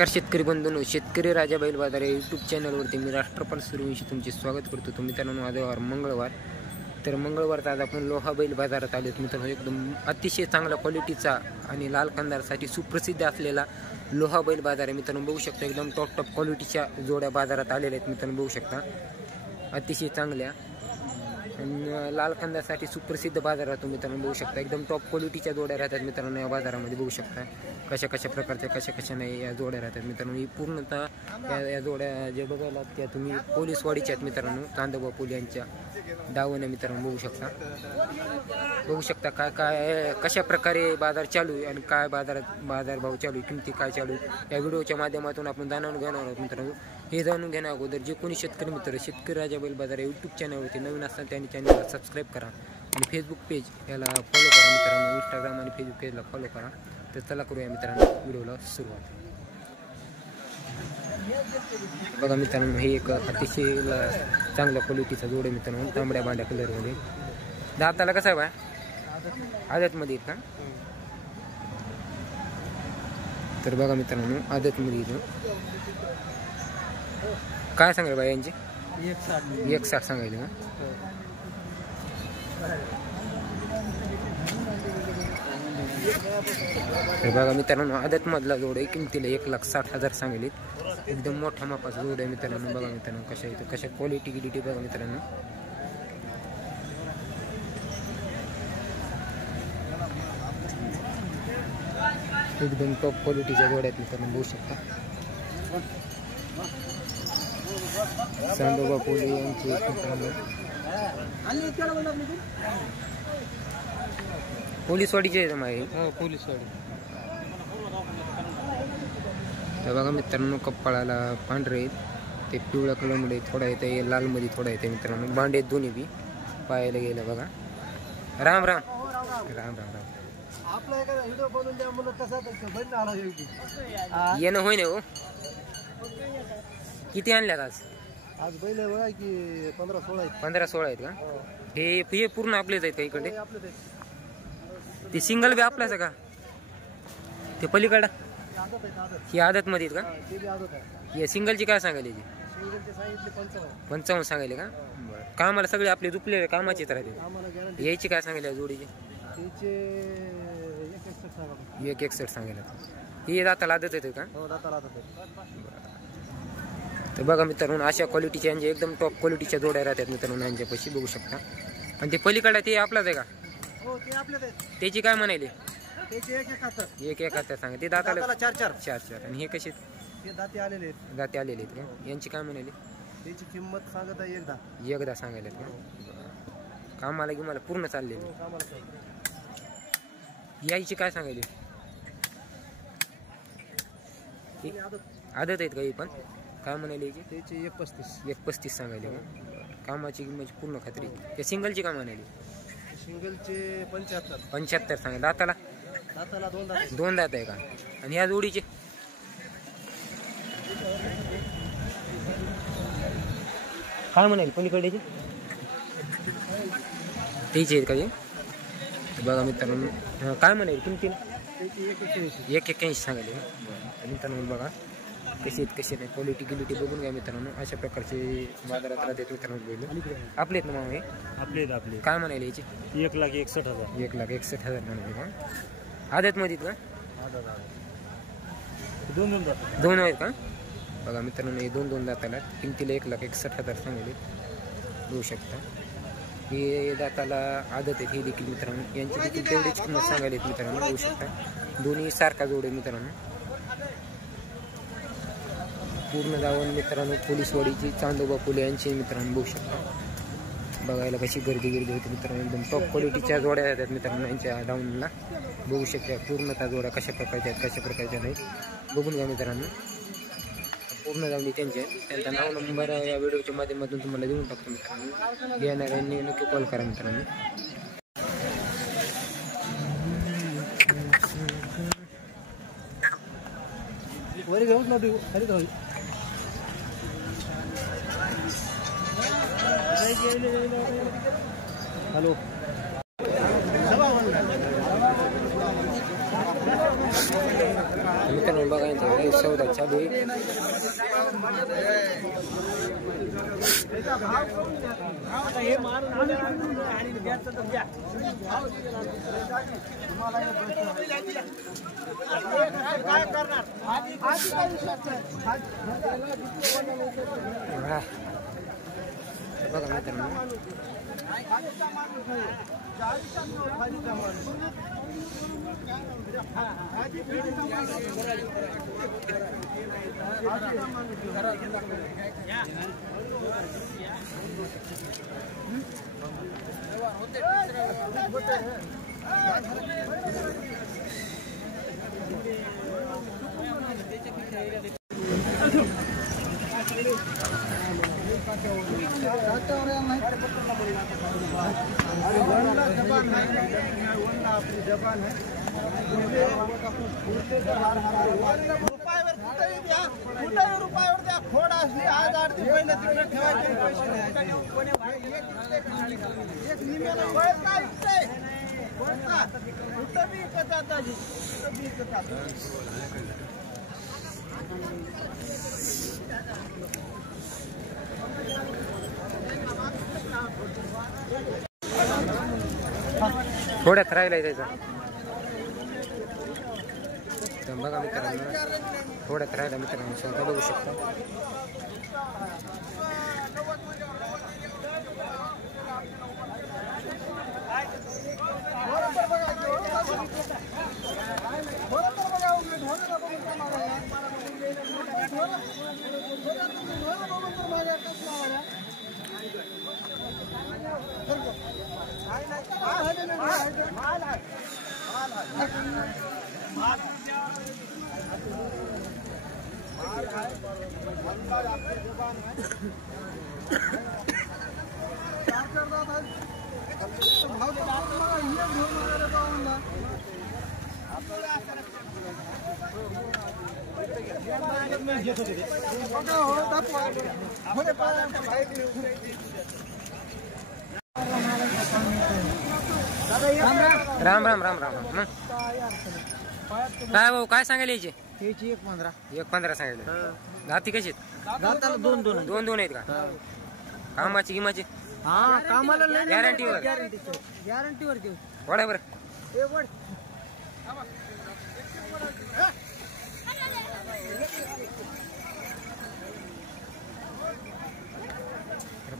नमस्कार शेतकरी बंधूंनो, शेतकरी राजा बैल बाजार या यूट्यूब चॅनलवरती मी राष्ट्रपाल सूर्यवंशी तुमचे स्वागत करतो। तुम्ही मित्रांनो, आज मंगळवार, तर मंगळवारचा आज आपण लोहा बैल बाजारात आलेत मित्रांनो। एकदम अतिशय चांगल्या क्वालिटीचा आणि लाल कंदारसाठी सुप्रसिद्ध असलेला लोहा बैल बाजार आहे मित्रांनो। बघू शकता एकदम टॉप क्वालिटीच्या जोड्या बाजारात आलेल्या आहेत मित्रांनो। बघू शकता अतिशय चांगल्या आणि लाल कंदासाठी सुप्रसिद्ध बाजारात मित्रांनो। बघू शकता एकदम टॉप क्वालिटीच्या जोड्या राहतात मित्रांनो या बाजारामध्ये। बघू शकता कशा प्रकारच्या कशा नाही या जोड्या राहतात मित्रांनो। ही पूर्णतः या जोड्या जे बघायला त्या तुम्ही पोलीसवाडीच्या आहेत मित्रांनो, चांदोबा पोली यांच्या दावण्या मित्रांनो। बघू शकता काय कशा प्रकारे बाजार चालू आहे आणि काय बाजारभाव चालू आहे, किमती काय चालू आहे, या व्हिडिओच्या माध्यमातून आपण जाणून घेणार आहोत मित्रांनो। हे जाणून घेण्या अगोदर जे कोणी शेतकरी मित्र शेतकरी राजा बैल बाजार या यूट्यूब चॅनलवरती नवीन असतात त्यांनी चॅनलला सबस्क्राईब करा आणि फेसबुक पेज याला फॉलो करा मित्रांनो। इंस्टाग्राम आणि फेसबुक पेजला फॉलो करा। तर चला करूया मित्रांनो व्हिडिओला सुरुवात। बघा मित्रांनो, हे एक अतिशय चांगल्या क्वालिटीचा जोड आहे मित्रांनो, तांबड्या बांड्या कलरमध्ये। दाताला कसा आहे बा? आदतमध्ये आहेत का? तर बघा मित्रांनो, आदतमध्ये काय सांगाय बा यांची? 160 सांगायले का? बघा मित्रांनो, आदत मधला जोड आहे, किमतीला 1,60,000 सांगेल। एकदम मोठ्या मापाचा जोड आहे मित्रांनो। बघा मित्रांनो कशा इथं कशा क्वालिटी गिलिटी बघा मित्रांनो। एकदम टॉप क्वालिटीच्या जोड्या आहेत मित्रांनो। बघू शकता चांदोबा पोली यांची पोलीसवाडीचे आहे माहिती। पोलीसवाडी। तर बघा मित्रांनो, कपाळाला पांढरे आहेत, ते पिवळ्या कलरमध्ये थोडा येते, लालमध्ये थोडा येते मित्रांनो। बांडे आहेत दोन्ही बी, पाहायला गेलं बघा। राम राम राम राम राम। येणं होय ना हो? किती आणल्यात आज? आज बैल की 15-16 आहेत का? हे पूर्ण आपलेच आहेत का इकडे? ते सिंगल बी आपलाच का? ते पलीकडं ही आदत मध्ये आहेत का? या सिंगलची काय सांगायला? 55 सांगायले का? कामाला सगळे आपले दुपले कामाचेच राहते। यायची काय सांगायला जोडीची? 161 सांगायला। ही दाताला आदत येते का? तर बघा मित्रांनो, अशा क्वालिटीच्या म्हणजे एकदम टॉप क्वालिटीच्या जोड्या राहतात मित्रांनो यांच्यापाशी। बघू शकता। आणि ते पलीकडे ते आपलाच आहे का? त्याची काय म्हणायले? 1,71 सांगा। ते दाताला 4 आणि हे कसे दाते आलेले आहेत का? यांची काय म्हणाले? त्याची किंमत सांगत आहे 1,10 सांगायला का? कामाला की मला पूर्ण चाललेली। यायची काय सांगायली? आदत आहेत का? ही पण काय म्हणाले याची? त्याची 1,35 सांगायले का? कामाची किंमत पूर्ण खात्री। त्या सिंगलची काय म्हणाली? सिंगलचे 75 सांगा। दाताला 2 दात आहे का? आणि ह्या जोडीचे काय म्हणाले? पलीकडे त्याची आहेत का? बघा मित्रांनो, काय म्हणाले किमतीला? 1,81 सांगायले मित्रांनो। बघा कशी नाही क्वालिटी गिलिटी बघून घ्या मित्रांनो। अशा प्रकारचे बाजारात राहतात मित्रांनो। आपलेत ना मामा? आपले काय म्हणाले याची? 1,61,000 1,61,000 म्हणाले का? आदत मध्ये का? दोन आहेत का? बघा मित्रांनो, हे 2 दाताला किमतीला 1,61,000 सांगले। बघू शकता हे दाताला आदत आहेत हे देखील मित्रांनो। यांची देखील तेवढीच किंमत सांगायला मित्रांनो। बघू शकता दोन्ही सारखा जोड आहे मित्रांनो। पूर्ण दावण मित्रांनो पोलीसवाडीची चांदोबा पोली यांची मित्रांनो। बघू शकता बघायला कशी गर्दी होती मित्रांनो। एकदम टॉप क्वालिटीच्या जोड्या येतात मित्रांनो यांच्या डाऊनला। बघू शकता पूर्णतः जोड्या कशा प्रकारच्या नाही बघून घ्या मित्रांनो। पूर्ण जाऊन त्यांचा नाव नंबर या व्हिडिओच्या माध्यमातून तुम्हाला देऊन टाकतो मित्रांनो। घेणाऱ्यांनी नक्की कॉल करा मित्रांनो। हॅलो मित्रांनो मित्रांनो बघा यांचा सौदा चालू आहे. बघा मित्रांनो रुपयावर द्या खोड असली आज 8 दिवस पहिले तिकडे ठेवायचे पैसे थोड्यात राहिलाय त्याचा. बघा मित्रांनो थोड्यात राहिला मित्रांनो स्वतः बघू शकता. राम राम राम राम राम. काय भाऊ काय सांगायला यायचे? 1.15 सांगायला. जाती कशी दोन दोन आहेत का? कामाची गिमाची कामाला गॅरंटीवर गॅरंटीवर देऊ. वडा बरं.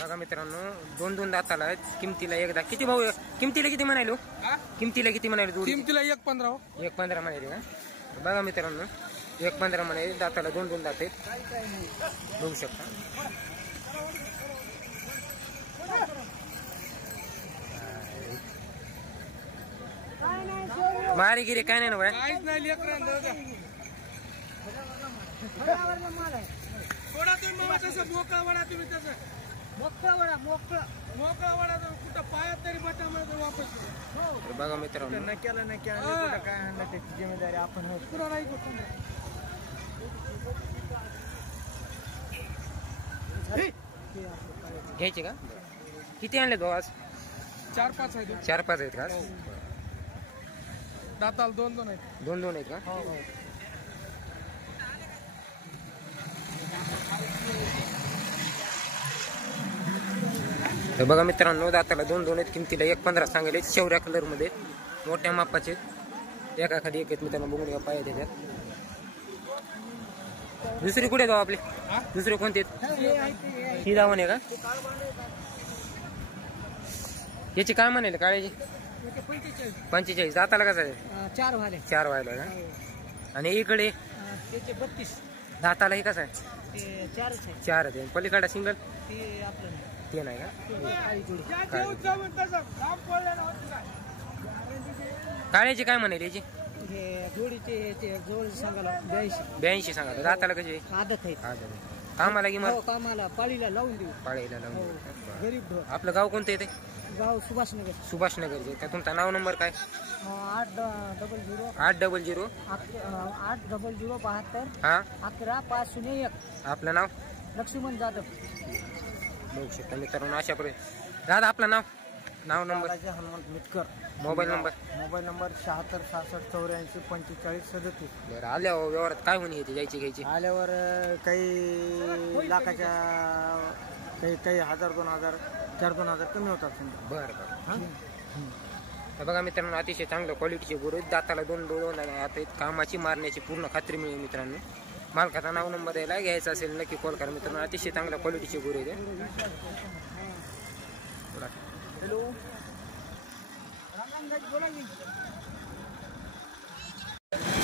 बघा मित्रांनो दोन दाताला आहेत. किमतीला एकदा किती भाऊ? किमतीला किती म्हणालो? किमतीला किती म्हणाले? किमतीला 1.15. 1.15 म्हणाले का? बघा मित्रांनो 1.15 म्हणाले. दाताला दोन दात आहेत बघू शकता. मारी गिरे काय नाही ना बाय. काहीच नाही लेकरांना. थोडा तुम्ही मामा तसं मोकळा वडा तुम्ही तसं मोकळा वडा कुठं पायात तरी बटामध्ये वापस. बघा मित्रांनो न केलं काय आणलं त्याची जिम्मेदारी आपण घ्यायचे का? किती आणले भाऊ आज? 4-5 आहेत. 4-5 आहेत का? दाताला 2-2 आहेत. 2-2 आहेत का? तर बघा मित्रांनो दाताला 2-2 आहेत. किमतीला 1.15 सांगेल. शेवऱ्या कलर मध्ये मोठ्या मापाचे एका खाली एक आहेत मित्रांनो. बघून घ्या पाय त्याच्यात. दुसरे कुठे जाऊ आपले? दुसरे कोणते आहेत? ही दावण आहे का? याची काय म्हणाले काळ्याची? 45. दाताला कसं आहे? 4 व्हायला का? आणि इकडे 32 दाताला हे कसं आहे? 4 आहे. पलीकडा सिंगल ते नाही का? काळ्याची काय म्हणाले याची? जोडीचे सांगायला 82 सांगा. दाताला कशी? आदत आहे. कामाला की मग कामाला पाळीला लावून देऊ. पाळीला लावून देऊ. गरीब ढोर. आपलं गाव कोणतं येते? गाव सुभाषनगर. सुभाषनगर का? तुमचा नाव नंबर काय? 800 800 80072 हा 11501. आपलं नाव? लक्ष्मण जाधव. बघू शकता मित्रांनो अशा पर्यंत. दादा आपलं नाव? नाव number Raja Hanumant Mitkar. Mobile number. Mobile number 76 66 84 45 37. बरं आल्यावर व्यवहारात काय होणी येते जायची घ्यायची? आल्यावर काही लाखाच्या काही काही 1000 2000 4-2000 कमी होतात समजा. बरं बरं. तर बघा मित्रांनो अतिशय चांगल्या क्वालिटीचे गुरु आहेत. दाताला दोन डोळे आता कामाची मारण्याची पूर्ण खात्री मिळेल मित्रांनो. मालकाचा नाव नंबर द्यायला घ्यायचा असेल नक्की कॉल करा मित्रांनो. अतिशय चांगल्या क्वालिटीचे गुरु आहेत. हॅलो.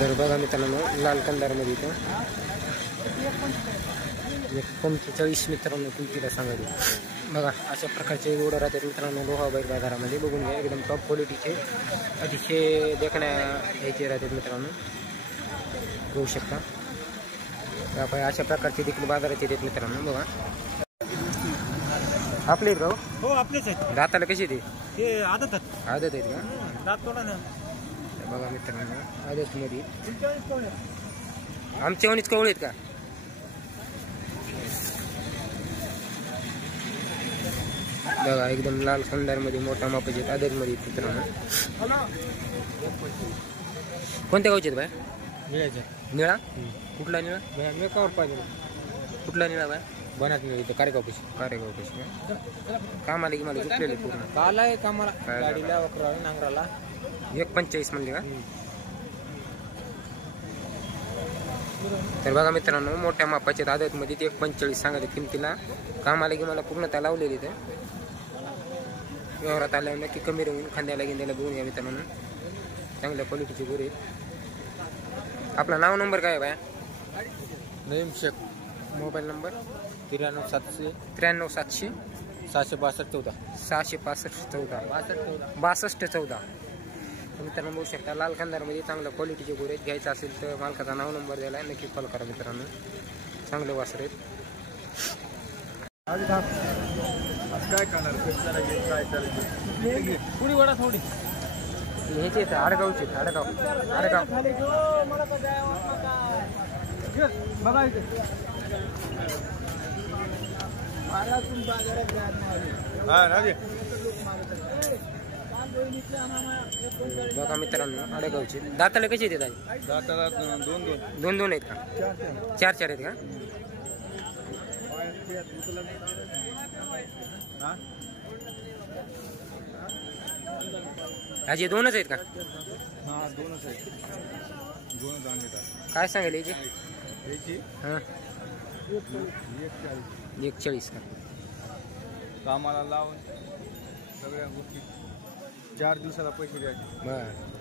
तर बघा मित्रांनो लाल कंदारमध्ये इथं 45 मित्रांनो किमतीला सांगायचे. बघा अशा प्रकारचे रोड राहतात मित्रांनो लोहा बैल बाजारामध्ये. बघून घ्या एकदम टॉप क्वालिटीचे अतिशय देखण्या ह्याचे राहतात मित्रांनो. बघू शकता आपण अशा प्रकारचे देखील बाजाराचे देत मित्रांनो. बघा आपले आहेत का हो? हो आपलेच आहेत. दाताला कशी ते हे आदत आदत आहेत का? दात तोडा ना. बघा मित्रांनो आदतमध्ये आमच्या वणीच कवळे आहेत का? बघा एकदम लाल खंडारमध्ये मोठा मापाचे आहेत आदतमध्ये मित्रांनो. कोणत्या गावचे आहेत बाय? निळा. कुठला निळा? मेकावर पाहिजे. कुठला निळा बाय? बनात नाही इथं कारेगावपाशी. कारेगावपाशी कामाला की मला झुकलेले पूर्ण. काल आहे कामाला काय गाडीला वक्राला नांगराला 1.45 म्हणले का? तर बघा मित्रांनो मोठ्या मापाच्या आदतमध्ये ते 1.45 सांगायचे किमतीला. कामाला की मला पूर्णतः लावलेली ते व्यवहारात आल्यावर नक्की कमी राहून खांद्याला गिंद्याला बघून घ्या मित्रांनो. चांगल्या क्वालिटीचे गुरे आहेत. आपला नाव नंबर काय आहे बाया? नईम शेख. Mobile number 93 700 93 700 662 14. 665 14 62 14. मित्रांनो बघू शकता लाल कंदारमध्ये चांगल्या क्वालिटीचे गुरे आहेत. घ्यायचं असेल तर मालकाचा नाव नंबर द्यायला नक्की कॉल करा मित्रांनो. चांगले वासर आहेत. काय करणार काय चालू पुढी वडा थोडी ह्याचे आहेत आडगावचे आडगाव आडगाव. बघा मित्रांनो आडगावचे दाताला कसे येतात? दाताला 2 आहेत का? 4 आहेत का? अजय 2च आहेत का? हा 2च आहेत. 2च आणतात. काय सांगेल याची? याची हां 41 का? कामाला लावून सगळ्या गोष्टी 4 दिवसाला पैसे द्यायचे. बरं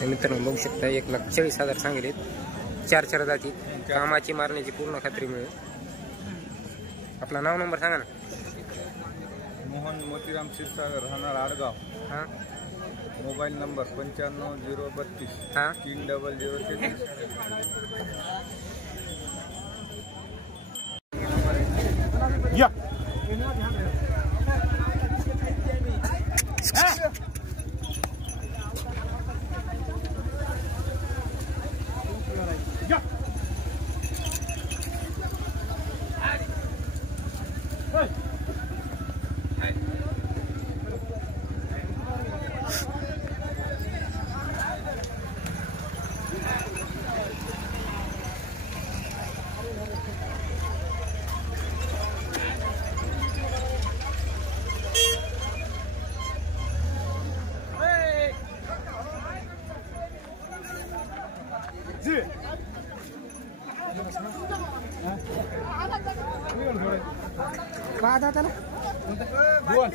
तर मित्रांनो बघू शकता 1,40,000 सांगेल. 4 जाती कामाची मारण्याची पूर्ण खात्री मिळेल. आपला नाव नंबर सांगा ना. मोहन मोतीराम क्षीरसागर राहणार आडगाव. हां मोबाईल नंबर 95 032 हां 30033. या काय दाताला? 2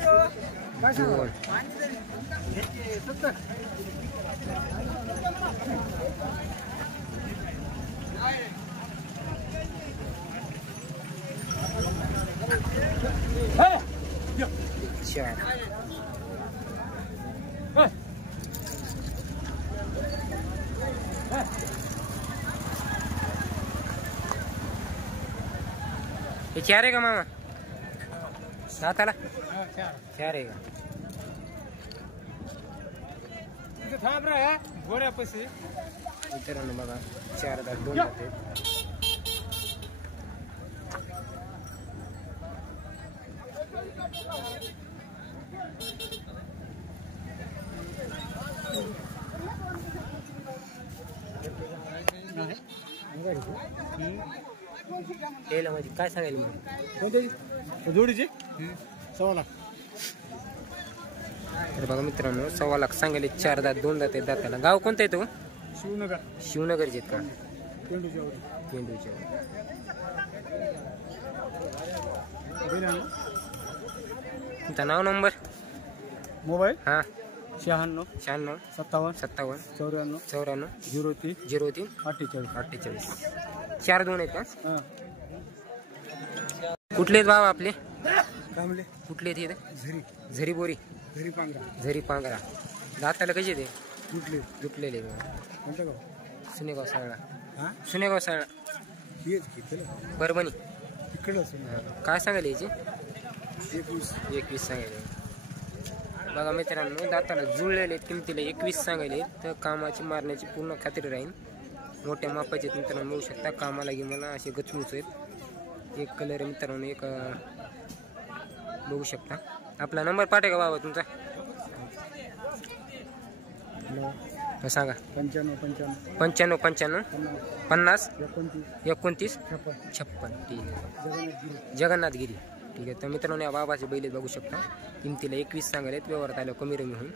हे 4 आहे का मामा? दाताला 4 आहे का? थांब रे गोऱ्या पैसे मित्रांनो बघा 4 दात 2 दात आहेत. यायला म्हणजे काय सांगायला मग कोणते जोडीचे 1.25 लाख. तर बघा मित्रांनो 1.25 लाख सांगायले. 4 दात 2 दात आहेत दाताला. गाव कोणतं आहे तो? शिवनगर शिवनगरचे आहेत का? पेंडूच्या पेंडूच्या. तुमचा नाव नंबर? मोबाईल हां 96 96 57 57 94 94 03 03 48. 48. 4 2 आहेत का? हां कुठले आहेत भाव आपले? कामले कुठले आहेत इथे? झरी झरी बोरी झरी पांघरा झरी पांघरा. दाताला कसे ते? कुठले जुटलेले. कोणतं गाव? सुनेगाव सागळा. हां सुनेगाव सागळा हेच घेतलं परभणी. इकडलं काय सांगायला याची? 21. 21 सांगायले. बघा मित्रांनो दाताला जुळलेले किमतीला 21 सांगायले. तर कामाची मारण्याची पूर्ण खात्री राहील. मोठ्या मापाचे मित्रांनो मिळू शकता. कामाला गी मला असे गचूच आहेत. एक कलर मित्रांनो एक बघू शकता. आपला नंबर पाठे का बाबा तुमचा? सांगा. 95 95 55 50 29 29 56. ठीक आहे. जगन्नाथगिरी. ठीक आहे. तर मित्रांनो या बाबाचे बैल बघू शकता. किमतीला 21 सांगायलेत. व्यवहारात आलं कमी रमी होईल.